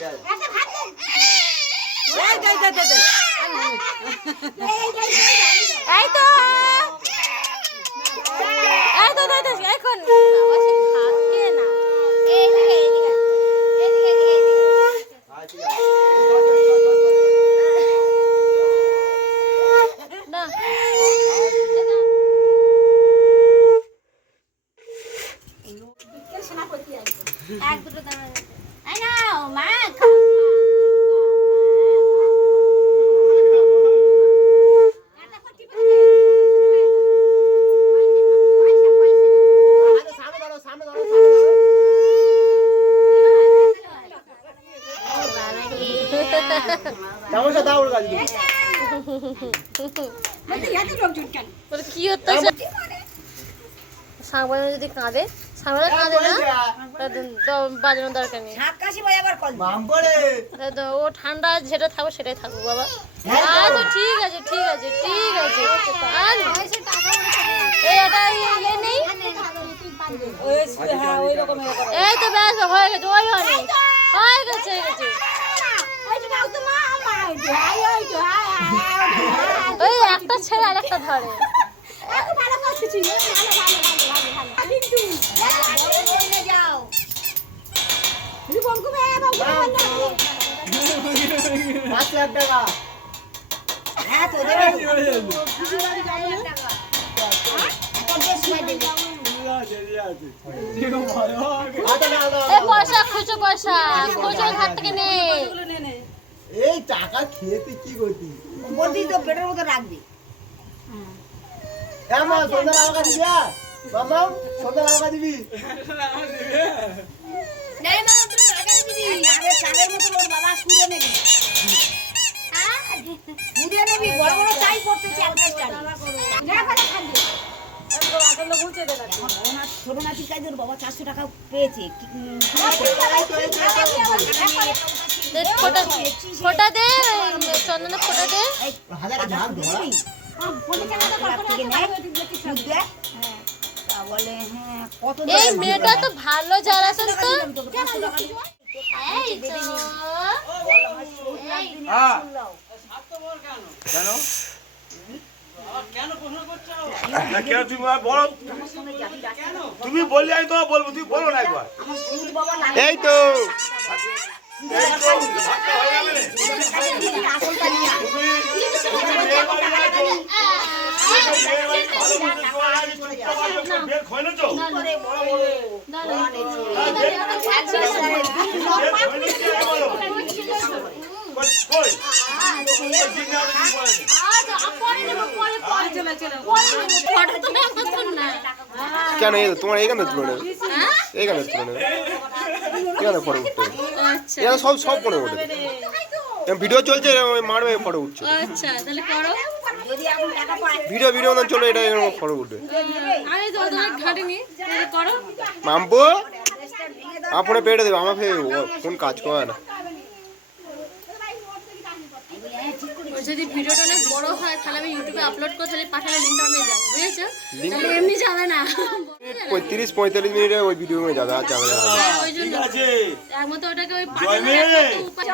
এখন এক দুটো দানা কি হচ্ছে? সাংবাদিক যদি কাঁদে সাংবাদিক কাঁদে না বাজানোর দরকার নেই ও ঠান্ডা যেটা থাকবে সেটাই থাকুক বাবা আচ্ছা ঠিক আছে ঠিক আছে ঠিক আছে আর এই ইয়ে হ্যাঁ তো ব্যাস হয়ে গেছে ওই হয়নি হয়ে গেছে হয়ে গেছে ওই একটা ছেড়ে আর একটা ধরে পাঁচ লাখ টাকা না, না, এই না। পয়সা খুচো পয়সা খুচো হাত থেকে নেই এই টাকা খেয়ে কি করতি হ্যাঁ মা সন্ধ্যা লাগা দিবি হ্যাঁ? মামা সন্ধ্যা লাগা দিবি পেয়েছে কি- উম, দে, ফোটা ফোটা দে চন্দনের ফোটা দে হাজার ঝাঁক ধরা লাখ থেকে নেয়, সুদ দেয়। তা বলে হ্যাঁ কত এই মেয়েটা তো ভালো জ্বালাতন তো টাকা। এই। না, কেন? তুমি বলো? তুমি বললে আমি তোমার বলব তুমি বলো না একবার। এই তো। হয়ে হয় না কেন এই তোমার এইখানে তুলে নেবে? এইখানে তুলে নেবে? এখানে ফটো উঠতে আচ্ছা। এখানে সব সব ফটো উঠে ভিডিও চলছে মারবে ফটো উঠছে। আচ্ছা তাহলে করো। যদি এখন টাকা পায় ভিডিও ভিডিও মতন চলে এটা এরকম ফটো উঠবে আমি তো তোমার ঘাটিনি করো। মাম্পু আপনে পেটে দেবে আমাকে কোন কাজ করে না। যদি ভিডিওটা অনেক বড় হয় তাহলে আমি ইউটিউবে আপলোড করে তাহলে পাঠালে লিঙ্কটা হয়ে যাবে বুঝেছ? তাহলে এমনি যাবে না। পঁয়ত্রিশ পঁয়তাল্লিশ মিনিটে ওই ভিডিও যাবে আর যাবে না। ওই জন্য। ওটাকে ওই পাঠানোর উপায়